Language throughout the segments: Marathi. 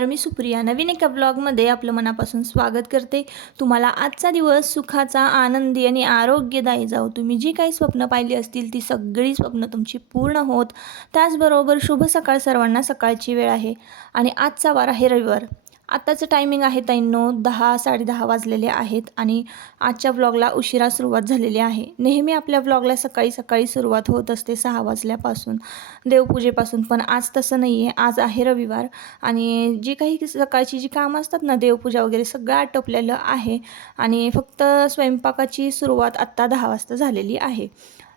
नमस्कार मी सुप्रिया. नवीन एका ब्लॉगमध्ये आपलं मनापासून स्वागत करते. तुम्हाला आजचा दिवस सुखाचा आनंदी आणि आरोग्यदायी जाऊ तुम्ही जी काही स्वप्न पाहिली असतील ती सगळी स्वप्न तुमची पूर्ण होत. त्याचबरोबर शुभ सकाळ सर्वांना सकाळची वेळ आहे. आणि आजचा वार आहे रविवार. आत्ताचं टायमिंग आहे ताईंनो दहा साडेदहा वाजलेले आहेत आणि आजच्या व्लॉगला उशिरा सुरुवात झालेली आहे. नेहमी आपल्या व्लॉगला सकाळी सकाळी सुरुवात होत असते सहा वाजल्यापासून देवपूजेपासून. पण आज तसं नाही आहे आज आहे रविवार आणि जी काही सकाळची जी कामं असतात ना देवपूजा वगैरे सगळं आटोपलेलं आहे आणि फक्त स्वयंपाकाची सुरुवात आत्ता दहा वाजता झालेली आहे.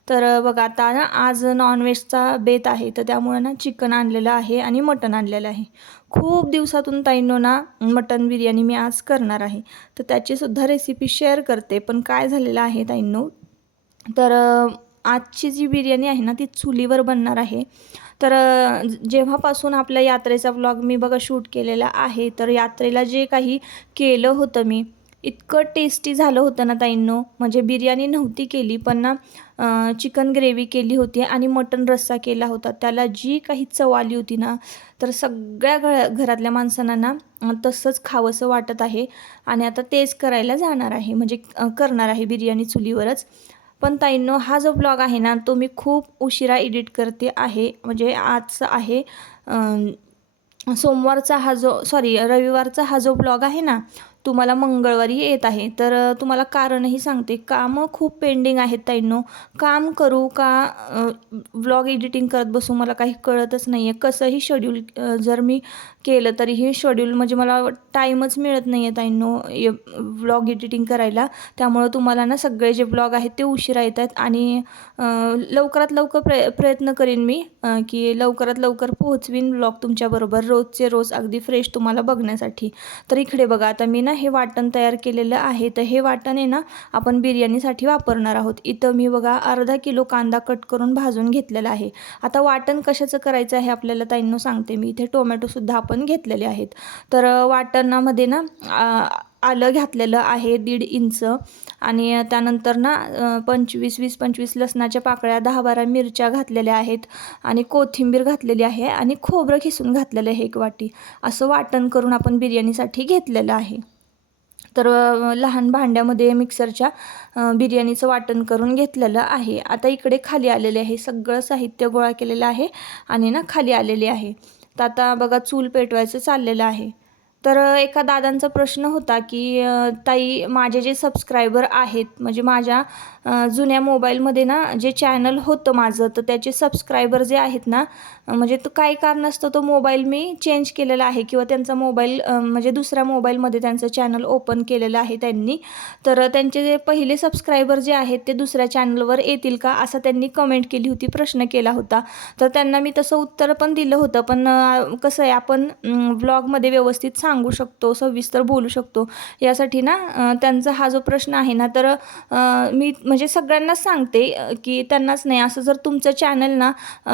तर बघा आता ना आज नॉनव्हेजचा बेत आहे तर त्यामुळं ना चिकन आणलेलं आहे आणि मटण आणलेलं आहे. खूप दिवसातून ताईंनो ना मटन बिर्याणी मी आज करणार आहे. तर त्याचीसुद्धा रेसिपी शेअर करते पण काय झालेलं आहे ताईंनो? तर आजची जी बिर्याणी आहे ना ती चुलीवर बनणार आहे. तर जेव्हापासून आपल्या यात्रेचा व्लॉग मी बघा शूट केलेला आहे तर यात्रेला जे काही केलं होतं मी इतकं टेस्टी झालं होतं ना ताईंनो. म्हणजे बिर्याणी नव्हती केली पण ना चिकन ग्रेव्ही केली होती आणि मटन रस्सा केला होता. त्याला जी काही चव आली होती ना तर सगळ्या घ घरातल्या माणसांना ना तसंच खावंसं वाटत आहे. आणि आता तेच करायला जाणार आहे. म्हणजे करणार आहे बिर्याणी चुलीवरच. पण ताईंनो हा जो ब्लॉग आहे ना तो मी खूप उशिरा एडिट करते आहे. म्हणजे आजचा आहे सोमवारचा हा जो सॉरी रविवारचा हा जो ब्लॉग आहे ना तुम्हाला मंगळवारी येत आहे. तर तुम्हाला कारणही सांगते. कामं खूप पेंडिंग आहेत ताईंनो. काम करू का व्लॉग एडिटिंग करत बसू मला काही कळतच नाही आहे कसंही शेड्यूल जर मी केलं तरी हे शेड्यूल म्हणजे मला टाईमच मिळत नाही आहे ताईंनो व्लॉग एडिटिंग करायला. त्यामुळं तुम्हाला ना सगळे जे ब्लॉग आहेत ते उशिरा येत आहेत आणि लवकरात लवकर प्रय प्रयत्न करीन मी की लवकरात लवकर पोहोचवीन ब्लॉग तुमच्याबरोबर रोजचे रोज अगदी फ्रेश तुम्हाला बघण्यासाठी. तर इकडे बघा आता मी ना हे वाटण तयार केलेलं आहे. तर हे वाटण आहे ना आपण बिर्याणीसाठी वापरणार आहोत. इथं मी बघा अर्धा किलो कांदा कट करून भाजून घेतलेला आहे. आता वाटण कशाचं करायचं आहे आपल्याला ताईंनो सांगते मी. इथे टोमॅटोसुद्धा आपण घेतलेले आहेत. तर वाटणामध्ये ना आलं घातलेलं आहे दीड इंच आणि त्यानंतर ना पंचवीस वीस पंचवीस लसणाच्या पाकळ्या दहा बारा मिरच्या घातलेल्या आहेत आणि कोथिंबीर घातलेली आहे आणि खोबरं खिसून घातलेलं आहे एक वाटी. असं वाटण करून आपण बिर्याणीसाठी घेतलेलं आहे. तर लहान भांड्यामध्ये मिक्सरच्या बिर्याणीचं वाटण करून घेतलेलं आहे. आता इकडे खाली आलेले आहे. सगळं साहित्य गोळा केलेलं आहे आणि ना खाली आलेले आहे. तर आता बघा चूल पेटवायचं चाललेलं आहे. तर एका दादांचा प्रश्न होता की ताई माझे जे सबस्क्रायबर आहेत म्हणजे माझ्या जुन्या मोबाईलमध्ये ना जे चॅनल होतं माझं तर त्याचे सबस्क्रायबर जे आहेत ना म्हणजे तो काही कारण असतं तो मोबाईल मी चेंज केलेला आहे किंवा त्यांचा मोबाईल म्हणजे दुसऱ्या मोबाईलमध्ये त्यांचं चॅनल ओपन केलेलं आहे त्यांनी. तर त्यांचे जे पहिले सबस्क्रायबर जे आहेत ते दुसऱ्या चॅनलवर येतील का असं त्यांनी कमेंट केली होती प्रश्न केला होता. तर त्यांना मी तसं उत्तर पण दिलं होतं पण कसं आहे आपण ब्लॉगमध्ये व्यवस्थित सांगू शकतो सविस्तर बोलू शकतो. यासाठी ना त्यांचा हा जो प्रश्न आहे ना तर मी म्हणजे सगळ्यांना सांगते की त्यांनाच नाही असं जर तुमचं चॅनल ना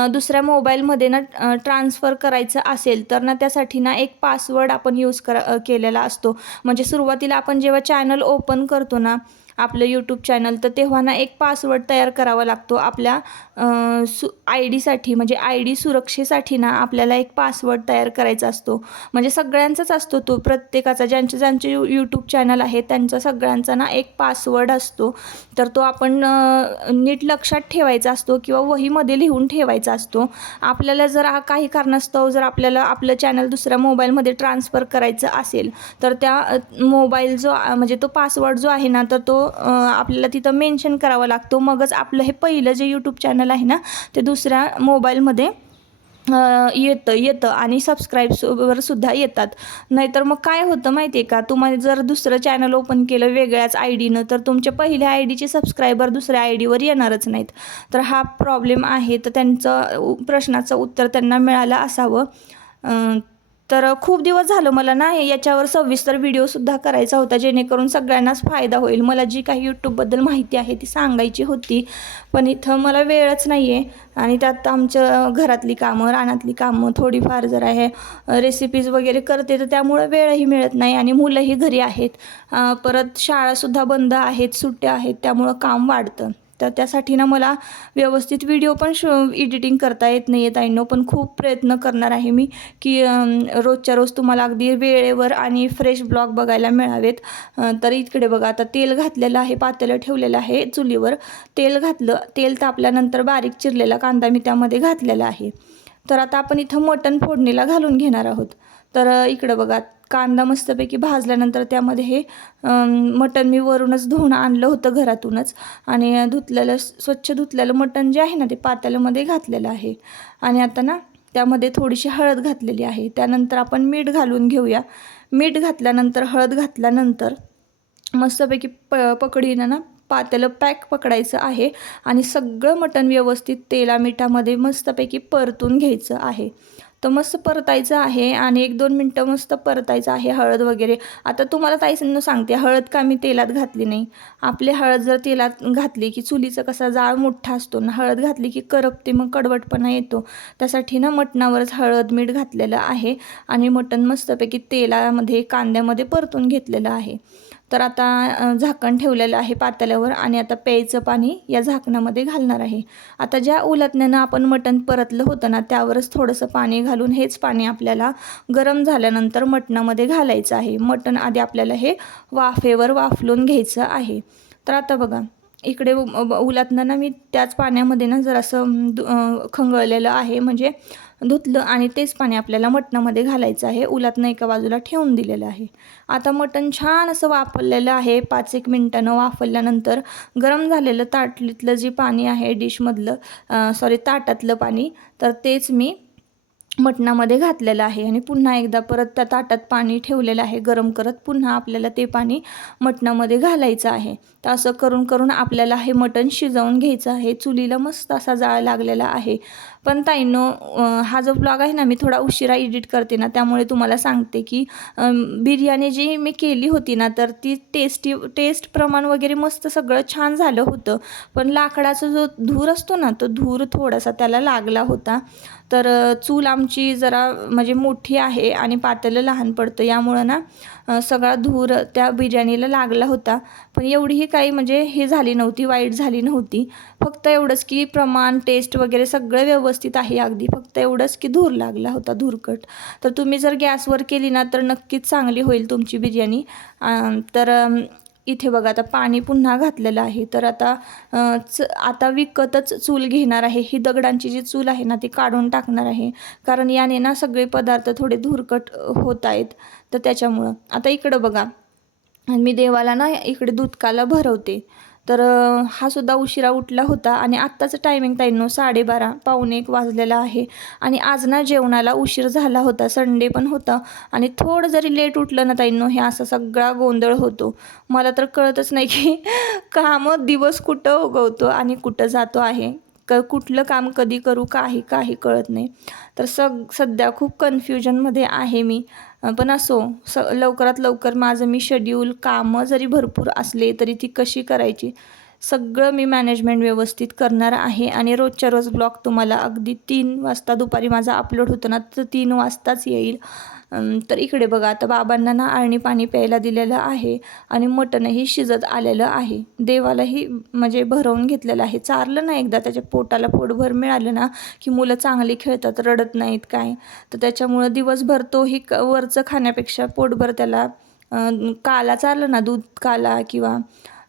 दुसऱ्या मोबाईलमध्ये ना ट्रान्सफर करायचं असेल तर ना त्यासाठी ना एक पासवर्ड आपण यूज करा केलेला असतो. म्हणजे सुरुवातीला आपण जेव्हा चॅनल ओपन करतो ना आपलं यूट्यूब चॅनल तर तेव्हा ना एक पासवर्ड तयार करावा लागतो आपल्या सु आय डीसाठी म्हणजे आय डी सुरक्षेसाठी ना आपल्याला एक पासवर्ड तयार करायचा असतो. म्हणजे सगळ्यांचाच असतो तो प्रत्येकाचा. ज्यांचे ज्यांचे यू यूट्यूब चॅनल आहे त्यांचा सगळ्यांचा ना एक पासवर्ड असतो. तर तो आपण नीट लक्षात ठेवायचा असतो किंवा वहीमध्ये लिहून ठेवायचा असतो. आपल्याला जर काही कारणास्तव जर आपल्याला आपलं चॅनल दुसऱ्या मोबाईलमध्ये ट्रान्सफर करायचं असेल तर त्या मोबाईल जो म्हणजे तो पासवर्ड जो आहे ना तर तो आपल्याला तिथं मेन्शन करावा लागतो. मगच आपलं हे पहिलं जे यूट्यूब चॅनल आहे ना ते दुसऱ्या मोबाईलमध्ये येतं येतं आणि सबस्क्राईबवर सुद्धा येतात. नाहीतर मग काय होतं माहिती आहे का? तुम्हाला जर दुसरं चॅनल ओपन केलं वेगळ्याच आय डीनं तर तुमच्या पहिल्या आय डीचे सबस्क्रायबर दुसऱ्या आय डीवर येणारच नाहीत. तर हा प्रॉब्लेम आहे. तर त्यांचं प्रश्नाचं उत्तर त्यांना मिळालं असावं. तर खूप दिवस झालं मला ना याच्यावर सविस्तर व्हिडिओसुद्धा करायचा होता जेणेकरून सगळ्यांनाच फायदा होईल. मला जी काही यूट्यूबबद्दल माहिती आहे ती सांगायची होती. पण इथं मला वेळच नाही आहे आणि त्यात आमच्या घरातली कामं रानातली कामं थोडीफार जर आहे रेसिपीज वगैरे करते तर त्यामुळं वेळही मिळत नाही आणि मुलंही घरी आहेत. परत शाळासुद्धा बंद आहेत सुट्ट्या आहेत त्यामुळं काम वाढतं. तर त्यासाठी ना मला व्यवस्थित व्हिडिओ पण शो एडिटिंग करता येत नाही आहेत ताईंनो. पण खूप प्रयत्न करणार आहे मी की रोजच्या रोज तुम्हाला अगदी वेळेवर आणि फ्रेश ब्लॉग बघायला मिळावेत. तर इकडे बघा आता तेल घातलेलं आहे पातेलं ठेवलेलं आहे चुलीवर. तेल घातलं तेल तापल्यानंतर बारीक चिरलेला कांदा मी त्यामध्ये घातलेला आहे. तर आता आपण इथं मटण फोडणीला घालून घेणार आहोत. तर इकडं बघा कांदा मस्तपैकी भाजल्यानंतर त्यामध्ये हे मटण मी वरूनच धुवून आणलं होतं घरातूनच. आणि धुतलेलं स्वच्छ धुतलेलं मटण जे आहे ना ते पातेल्यामध्ये घातलेलं आहे. आणि आता ना त्यामध्ये थोडीशी हळद घातलेली आहे. त्यानंतर आपण मीठ घालून घेऊया. मीठ घातल्यानंतर हळद घातल्यानंतर मस्तपैकी प पकडीनं ना पातेलं पॅक पकडायचं आहे. आणि सगळं मटण व्यवस्थित तेला मिठामध्ये मस्तपैकी परतून घ्यायचं आहे. तर मस्त परतायचं आहे आणि एक दोन मिनटं मस्त परतायचं आहे हळद वगैरे. आता तुम्हाला ताईसनं सांगते हळद का मी तेलात घातली नाही. आपली हळद जर तेलात घातली की चुलीचा कसा जाळ मोठा असतो ना हळद घातली की करपते मग कडवटपणा येतो. त्यासाठी ना मटणावरच हळद मीठ घातलेलं आहे आणि मटण मस्तपैकी तेलामध्ये कांद्यामध्ये परतून घेतलेलं आहे. तर आता झाकण ठेवलेलं आहे पातेल्यावर आणि आता प्यायचं पाणी या झाकणामध्ये घालणार आहे. आता ज्या उलटण्यानं आपण मटण परतलं होतं ना त्यावरच थोडंसं पाणी घालून हेच पाणी आपल्याला गरम झाल्यानंतर मटणामध्ये घालायचं आहे. मटण आधी आपल्याला हे वाफेवर वाफलून घ्यायचं आहे. तर आता बघा इकडे उ- उलटणं ना मी त्याच पाण्यामध्ये ना जरासं दु- खंगळलेलं आहे. म्हणजे धुतलं आणि तेच पाणी आपल्याला मटणामध्ये घालायचं आहे. उलातनं एका बाजूला ठेवून दिलेलं आहे. आता मटण छान असं वापरलेलं आहे. पाच एक मिनटानं वापरल्यानंतर गरम झालेलं ताटलीतलं जे पाणी आहे डिशमधलं सॉरी ताटातलं पाणी तर तेच मी मटणामध्ये घातलेलं आहे. आणि पुन्हा एकदा परत त्या ताटात पाणी ठेवलेलं आहे. गरम करत पुन्हा आपल्याला ते पाणी मटणामध्ये घालायचं आहे. तर असं करून करून आपल्याला हे मटण शिजवून घ्यायचं आहे. चुलीला मस्त असा जाळ लागलेला आहे. पण ताईंनो हा जो ब्लॉग आहे ना मी थोडा उशिरा एडिट करते ना त्यामुळे तुम्हाला सांगते की बिर्याणी जी मी केली होती ना तर ती टेस्टी टेस्ट प्रमाण वगैरे मस्त सगळं छान झालं होतं. पण लाकडाचा जो धूर असतो ना तो धूर थोडासा त्याला लागला होता. तर चूल आमची जरा म्हणजे मोठी आहे आणि पातेलं लहान पडतं. यामुळं ना सगळा धूर त्या बिर्याणीला लागला होता. पण एवढीही काही म्हणजे हे झाली नव्हती वाईट झाली नव्हती. फक्त एवढंच की प्रमाण टेस्ट वगैरे सगळं व्यवस्थित आहे अगदी. फक्त एवढंच की धूर लागला होता धूरकट. तर तुम्ही जर गॅसवर केली ना तर नक्कीच चांगली होईल तुमची बिर्याणी. तर इथे बघा आता पाणी पुन्हा घातलेलं आहे. तर आता च आता विकतच चूल घेणार आहे. ही दगडांची जी चूल आहे ना ती काढून टाकणार आहे. कारण याने ना सगळे पदार्थ थोडे धुरकट होत आहेत. तर त्याच्यामुळं. आता इकडं बघा. आणि मी देवाला ना इकडे दूधकाला भरवते. तर हा सुद्धा उशिरा उठला होता आणि आत्ताचं टायमिंग ताईंनो साडेबारा पावणे एक वाजलेला आहे. आणि आज ना जेवणाला उशीर झाला होता संडे पण होता. आणि थोडं जरी लेट उठलं ना ताईंनो हे असा सगळा गोंधळ होतो. मला तर कळतच नाही की कामं दिवस कुठं उगवतो आणि कुठं जातो आहे. क कुठलं काम कधी करू काही काही कळत नाही. तर सग सध्या खूप कन्फ्युजनमध्ये आहे मी. पण असो स लवकरात लवकर माझं मी शेड्यूल कामं जरी भरपूर असले तरी ती कशी करायची? सगळं मी मॅनेजमेंट व्यवस्थित करणार आहे आणि रोजच्या रोज ब्लॉग तुम्हाला अगदी तीन वाजता दुपारी माझा अपलोड होतो ना तर तीन वाजताच येईल. तर इकडे बघा आता बाबांना ना आळणी पाणी प्यायला दिलेलं आहे आणि मटणही शिजत आलेलं आहे. देवालाही म्हणजे भरवून घेतलेलं आहे. चारलं ना एकदा त्याच्या पोटाला पोटभर मिळालं ना की मुलं चांगली खेळतात रडत नाहीत काय? तर त्याच्यामुळं दिवसभर तोही क वरचं खाण्यापेक्षा पोटभर त्याला काला चारलं ना दूध काला किंवा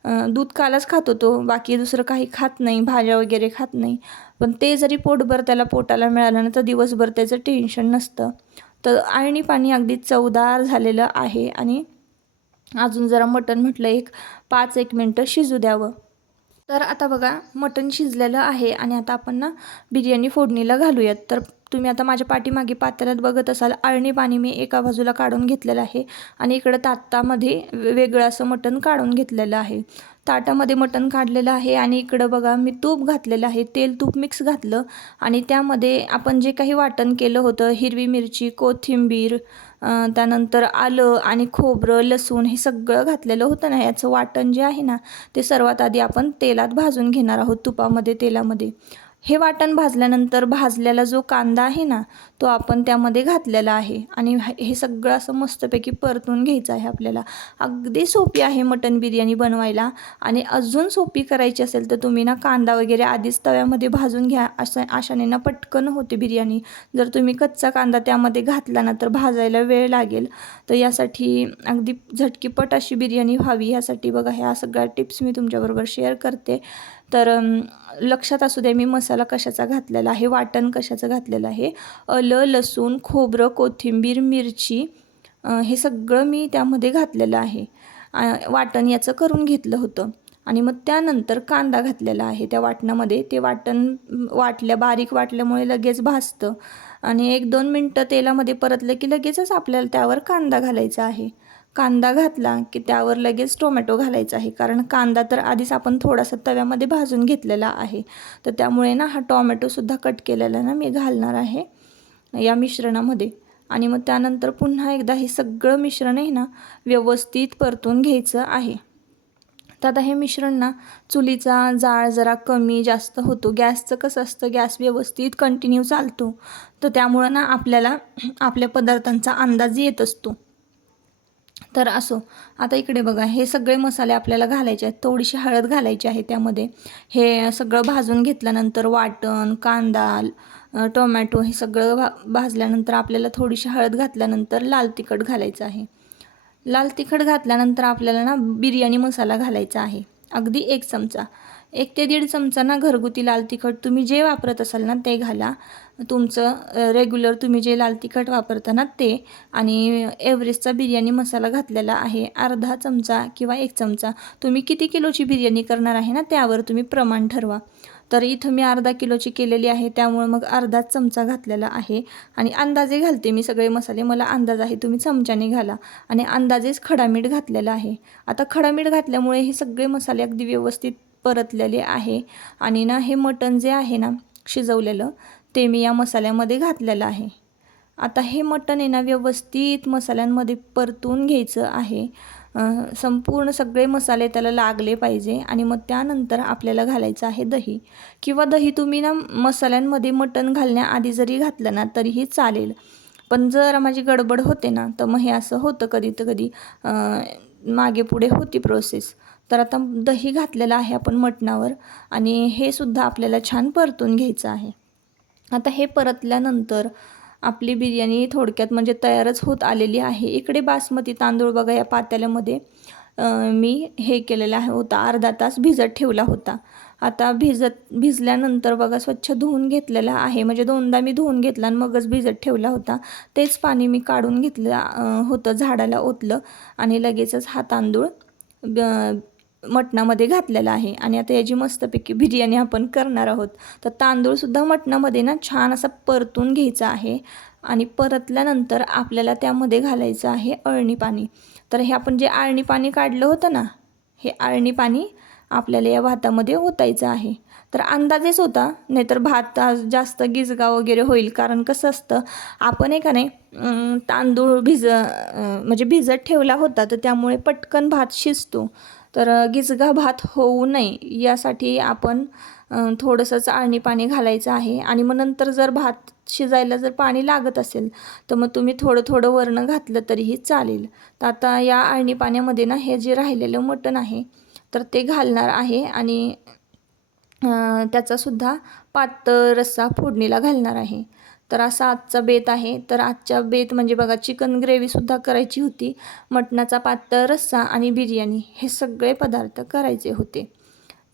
दूध कालच खात होतो. बाकी दुसरं काही खात नाही भाज्या वगैरे खात नाही. पण ते जरी पोटभर त्याला पोटाला मिळालं ना तर दिवसभर त्याचं टेन्शन नसतं. तर आळणी पाणी अगदी चवदार झालेलं आहे आणि अजून जरा मटण म्हटलं एक पाच एक मिनटं शिजू द्यावं. तर आता बघा मटण शिजलेलं आहे आणि आता आपण ना बिर्याणी फोडणीला घालूयात. तर तुम्ही आता माझ्या पाठीमागे पातेल्यात बघत असाल आळणी पाणी मी एका बाजूला काढून घेतलेलं आहे आणि इकडं तातामध्ये वेगळं असं मटण काढून घेतलेलं आहे. ताटामध्ये मटण काढलेलं आहे आणि इकडं बघा मी तूप घातलेलं आहे. तेल तूप मिक्स घातलं आणि त्यामध्ये आपण जे काही वाटण केलं होतं हिरवी मिरची कोथिंबीर त्यानंतर आलं आणि खोबरं लसूण हे सगळं घातलेलं होतं ना. याचं वाटण जे आहे ना ते सर्वात आधी आपण तेलात भाजून घेणार आहोत तुपामध्ये तेलामध्ये. हे वाटण भाजल्यानंतर भाजलेला जो कांदा आहे ना तो आपण त्यामध्ये घातलेला आहे. आणि हे सगळं असं मस्तपैकी परतून घ्यायचं आहे आपल्याला. अगदी सोपी आहे मटण बिर्याणी बनवायला. आणि अजून सोपी करायची असेल तर तुम्ही ना कांदा वगैरे आधीच तव्यामध्ये भाजून घ्या. असं अशाने ना पटकन होते बिर्याणी. जर तुम्ही कच्चा कांदा त्यामध्ये घातला ना तर भाजायला वेळ लागेल. तर यासाठी अगदी झटकीपट अशी बिर्याणी व्हावी. यासाठी बघा ह्या सगळ्या टिप्स मी तुमच्याबरोबर शेअर करते. तर लक्षात असू द्या मी मसाला कशाचा घातलेला आहे वाटण कशाचं घातलेलं आहे. अलं लसूण खोबरं कोथिंबीर मिरची हे सगळं मी त्यामध्ये घातलेलं आहे. वाटण याचं करून घेतलं होतं. आणि मग त्यानंतर कांदा घातलेला आहे त्या वाटणामध्ये. ते वाटण वाटल्या बारीक वाटल्यामुळे लगेच भाजतं. आणि एक दोन मिनटं तेलामध्ये परतलं की लगेचच आपल्याला त्यावर कांदा घालायचा आहे. कांदा घातला की त्यावर लगेच टोमॅटो घालायचा आहे. कारण कांदा तर आधीच आपण थोडासा तव्यामध्ये भाजून घेतलेला आहे. तर त्यामुळे ना हा टोमॅटोसुद्धा कट केलेला ना मी घालणार आहे या मिश्रणामध्ये. आणि मग त्यानंतर पुन्हा एकदा हे सगळं मिश्रण आहे ना व्यवस्थित परतून घ्यायचं आहे. तर आता हे मिश्रण ना चुलीचा जाळ जरा कमी जास्त होतो. गॅसचं कसं असतं गॅस व्यवस्थित कंटिन्यू चालतो. तर त्यामुळं ना आपल्याला आपल्या पदार्थांचा अंदाज येत असतो. तर असो. आता इकडे बघा हे सगळे मसाले आपल्याला घालायचे आहेत. थोडीशी हळद घालायची आहे त्यामध्ये. हे सगळं भाजून घेतल्यानंतर वाटण कांदा टोमॅटो हे सगळं भा भाजल्यानंतर आपल्याला थोडीशी हळद घातल्यानंतर लाल तिखट घालायचं आहे. लाल तिखट घातल्यानंतर आपल्याला ना बिर्याणी मसाला घालायचा आहे. अगदी एक चमचा. एक ते दीड चमचा ना घरगुती लाल तिखट तुम्ही जे वापरत असाल ना ते घाला. तुमचं रेग्युलर तुम्ही जे लाल तिखट वापरता ना ते आणि एव्हरेस्टचा बिर्याणी मसाला घातलेला आहे अर्धा चमचा किंवा एक चमचा. तुम्ही किती किलोची बिर्याणी करणार आहे ना त्यावर तुम्ही प्रमाण ठरवा. तर इथं मी अर्धा किलोची केलेली आहे त्यामुळे मग अर्धाच चमचा घातलेला आहे. आणि अंदाजे घालते मी सगळे मसाले मला अंदाज आहे तुम्ही चमच्याने घाला. आणि अंदाजेच खडा मीठ घातलेला आहे. आता खडा मीठ घातल्यामुळे हे सगळे मसाले अगदी व्यवस्थित परतलेले आहे. आणि ना हे मटण जे आहे ना शिजवलेलं ते मी या मसाल्यामध्ये घातलेलं आहे. आता हे मटण आहे ना व्यवस्थित मसाल्यांमध्ये परतून घ्यायचं आहे. संपूर्ण सगळे मसाले त्याला लागले पाहिजे आणि मग त्यानंतर आपल्याला घालायचं आहे दही. किंवा दही तुम्ही ना मसाल्यांमध्ये मटण घालण्याआधी जरी घातलं ना तरीही चालेल. पण जर माझी गडबड होते ना तर मग हे असं होतं कधी तर कधी मागे पुढे होती प्रोसेस तर आता दही घातलेलं आहे आपण मटणावर आणि हे सुद्धा आपल्याला छान परतून घ्यायचं आहे. आता हे परतल्यानंतर आपली बिर्याणी थोडक्यात म्हणजे तयारच होत आलेली आहे. इकडे बासमती तांदूळ बघा या पातेल्यामध्ये मी हे केलेलं आहे. होता अर्धा तास भिजत ठेवला होता. आता भिजत भिजल्यानंतर बघा स्वच्छ धुवून घेतलेला आहे. म्हणजे दोनदा मी धुवून घेतला आणि मगच भिजत ठेवला होता. तेच पाणी मी काढून घेतलं होतं झाडाला ओतलं आणि लगेचच हा तांदूळ मटणामध्ये घातलेला आहे. आणि आता याची मस्तपैकी बिर्याणी आपण करणार आहोत. तर तांदूळसुद्धा मटणामध्ये ना छान असा परतून घ्यायचा आहे. आणि परतल्यानंतर आपल्याला त्यामध्ये घालायचं आहे अळणी पाणी. तर हे आपण जे आळणी पाणी काढलं होतं ना हे आळणी पाणी आपल्याला या भातामध्ये ओतायचं आहे. तर अंदाजेच होता नाहीतर भात आज जास्त गिजगा वगैरे होईल. कारण कसं असतं आपण आहे का नाही तांदूळ भिज म्हणजे भिजत ठेवला होता तर त्यामुळे पटकन भात शिजतो. तर गिजगा भात होऊ नये यासाठी आपण थोडंसं थोडंसंच पाणी घालायचं आहे. आणि मग नंतर जर भात शिजायला जर पाणी लागत असेल तर मग तुम्ही थोडं थोडं वरणं घातलं तरीही चालेल. तर आता या आळणी पाण्यामध्ये ना हे जे राहिलेलं मटण आहे तर ते घालणार आहे. आणि त्याचासुद्धा पातळ रस्सा फोडणीला घालणार आहे. तर असा आजचा बेत आहे. तर आजच्या बेत म्हणजे बघा चिकन ग्रेव्हीसुद्धा करायची होती. मटणाचा पातळ रस्सा आणि बिर्याणी हे सगळे पदार्थ करायचे होते.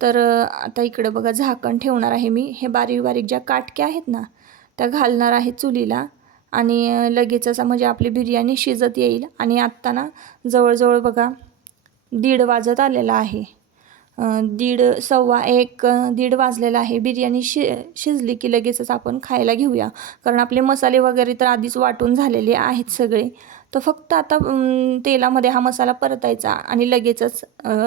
तर आता इकडं बघा झाकण ठेवणार आहे मी. हे बारीक बारीक ज्या काटक्या आहेत ना त्या घालणार आहे चुलीला. आणि लगेच लगेचच म्हणजे आपली बिर्याणी शिजत येईल. आणि आत्ता ना जवळजवळ बघा दीड वाजत आलेला आहे. दीड सव्वा एक दीड वाजलेला आहे. बिर्याणी शि शिजली की लगेचच आपण खायला घेऊया. कारण आपले मसाले वगैरे तर आधीच वाटून झालेले आहेत सगळे. तर फक्त आता तेलामध्ये हा मसाला परतायचा आणि लगेचच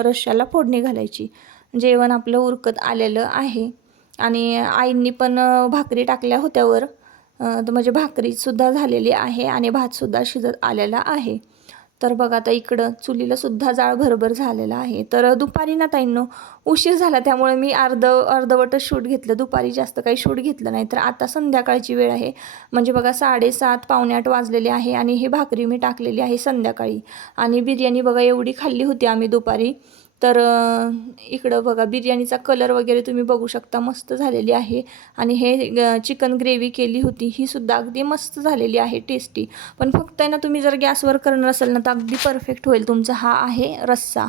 रश्याला फोडणी घालायची. जेवण आपलं उरकत आलेलं आहे. आणि आईंनी पण भाकरी टाकल्या होत्यावर. तर म्हणजे भाकरीसुद्धा झालेली आहे आणि भातसुद्धा शिजत आलेला आहे. तर बघा आता इकडं चुलीला सुद्धा जाळ भरभर झालेला आहे. तर दुपारी ना ताईंनो उशीर झाला त्यामुळे मी अर्ध अर्धवटच शूट घेतलं. दुपारी जास्त काही शूट घेतलं नाही तर आता संध्याकाळची वेळ आहे. म्हणजे बघा साडेसात पावणे आठ वाजलेले आहे आणि हे भाकरी मी टाकलेली आहे संध्याकाळी. आणि बिर्याणी बघा एवढी खाल्ली होती आम्ही दुपारी. तर इकडं बघा बिर्याणीचा कलर वगैरे तुम्ही बघू शकता मस्त झालेली आहे. आणि हे चिकन ग्रेव्ही केली होती ही सुद्धा अगदी मस्त झालेली आहे टेस्टी पण फक्त आहे ना तुम्ही जर गॅसवर करणार असेल ना तर अगदी परफेक्ट होईल तुमचा हा आहे रस्सा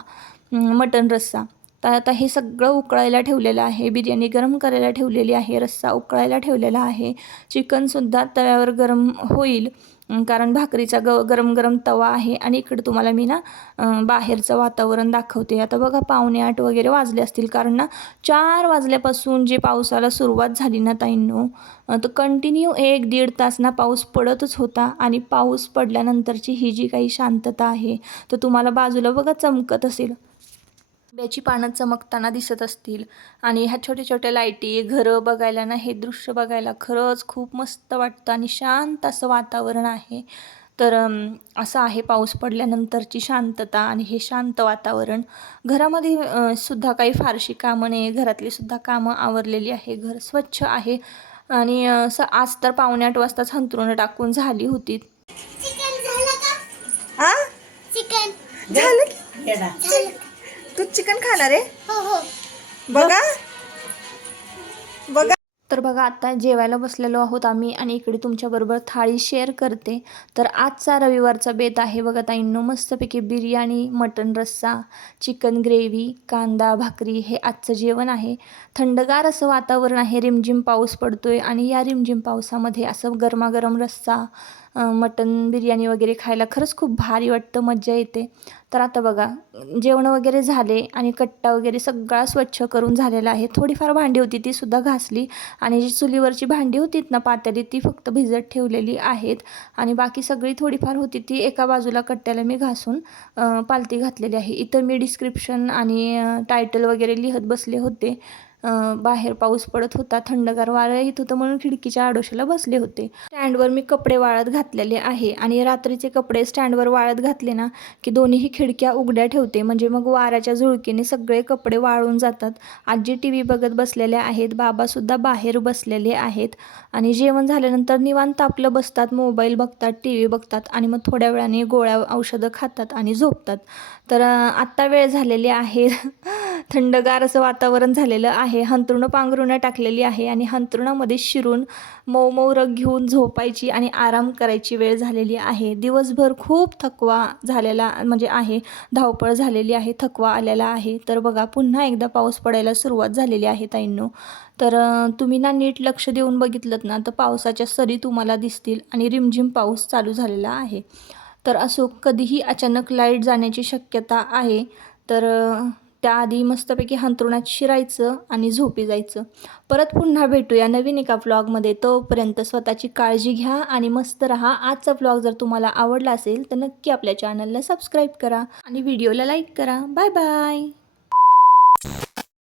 मटन रस्सा. तर आता हे सगळं उकळायला ठेवलेलं आहे बिर्याणी गरम करायला ठेवलेली आहे रस्सा उकळायला ठेवलेला आहे. चिकनसुद्धा तव्यावर गरम होईल. कारण भाकरीचा ग गरम गरम तवा आहे आणि इकडं तुम्हाला मी ना बाहेरचं वातावरण दाखवते. आता बघा पावणे आठ वगैरे वाजले असतील. कारण ना चार वाजल्यापासून जे पावसाला सुरुवात झाली ना ताईंनो तर कंटिन्यू एक दीड तास ना पाऊस पडतच होता. आणि पाऊस पडल्यानंतरची ही जी काही शांतता आहे तर तुम्हाला बाजूला बघा चमकत असेल. आंब्याची पानं चमकताना दिसत असतील. आणि ह्या छोट्या छोट्या लाईटी घरं बघायला ना हे दृश्य बघायला खरंच खूप मस्त वाटतं आणि शांत असं वातावरण आहे. तर असं आहे पाऊस पडल्यानंतरची शांतता आणि हे शांत वातावरण. घरामध्ये सुद्धा काही फारशी कामं नाही. घरातली सुद्धा कामं आवरलेली आहे. घर स्वच्छ आहे. आणि असं आज तर पावणे आठ वाजताच हंतरून टाकून झाली होती. चिकन झालं. तू चिकन खाणार आहे? हो हो. बघा. बघा. तर बघा आता जेवायला बसलेलो आहोत आम्ही आणि इकडे तुमच्याबरोबर थाळी शेअर करते. तर आजचा रविवारचा बेत आहे बघा ताईंनो मस्तपैकी बिर्याणी मटन रस्सा चिकन ग्रेव्ही कांदा भाकरी हे आजचं जेवण आहे. थंडगार असं वातावरण आहे रिमझिम पाऊस पडतोय आणि या रिमझिम पावसामध्ये असं गरमागरम रस्सा मटन बिर्याणी वगैरे खायला खरंच खूप भारी वाटतं मज्जा येते. तर आता बघा जेवण वगैरे झाले आणि कट्टा वगैरे सगळा स्वच्छ करून झालेला आहे. थोडीफार भांडी होती ती सुद्धा घासली आणि जी चुलीवरची भांडी होतीत ना पातेली ती फक्त भिजत ठेवलेली आहेत. आणि बाकी सगळी थोडीफार होती ती एका बाजूला कट्ट्याला मी घासून पालती घातलेली आहे. इथं मी डिस्क्रिप्शन आणि टायटल वगैरे लिहत बसले होते. बाहेर पाऊस पडत होता थंडगार वारं येत होतं म्हणून खिडकीच्या आडोशाला बसले होते. स्टँडवर मी कपडे वाळत घातलेले आहे आणि रात्रीचे कपडे स्टँडवर वाळत घातले ना की दोन्हीही खिडक्या उघड्या ठेवते. म्हणजे मग वाऱ्याच्या झुळकीने सगळे कपडे वाळून जातात. आजी टी व्ही बघत बसलेले आहेत बाबासुद्धा बाहेर बसलेले आहेत आणि जेवण झाल्यानंतर निवांत आपलं बसतात मोबाईल बघतात टी व्ही बघतात आणि मग थोड्या वेळाने गोळ्या औषधं खातात आणि झोपतात. तर आत्ता वेळ झालेली आहे. थंडगार असं वातावरण झालेलं आहे. हंतरुणं पांघरुणं टाकलेली आहे आणि हंतरुणामध्ये शिरून मऊ मऊ रग घेऊन झोपायची आणि आराम करायची वेळ झालेली आहे. दिवसभर खूप थकवा झालेला म्हणजे आहे. धावपळ झालेली आहे थकवा आलेला आहे. तर बघा पुन्हा एकदा पाऊस पडायला सुरुवात झालेली आहे ताईंनो. तर तुम्ही ना नीट लक्ष देऊन बघितलं ना तर पावसाच्या सरी तुम्हाला दिसतील आणि रिमझिम पाऊस चालू झालेला आहे. तर असो कधीही अचानक लाइट जाण्याची शक्यता आहे तर त्याआधी मस्तपैकी हंतरुणात शिरायचं आणि झोपी जायचं. परत पुन्हा भेटूया नवीन एका व्लॉगमध्ये तोपर्यंत स्वतःची काळजी घ्या आणि मस्त राहा. आजचा व्लॉग जर तुम्हाला आवडला असेल तर नक्की आपल्या चॅनलला सबस्क्राईब करा आणि व्हिडिओला लाईक करा. Bye bye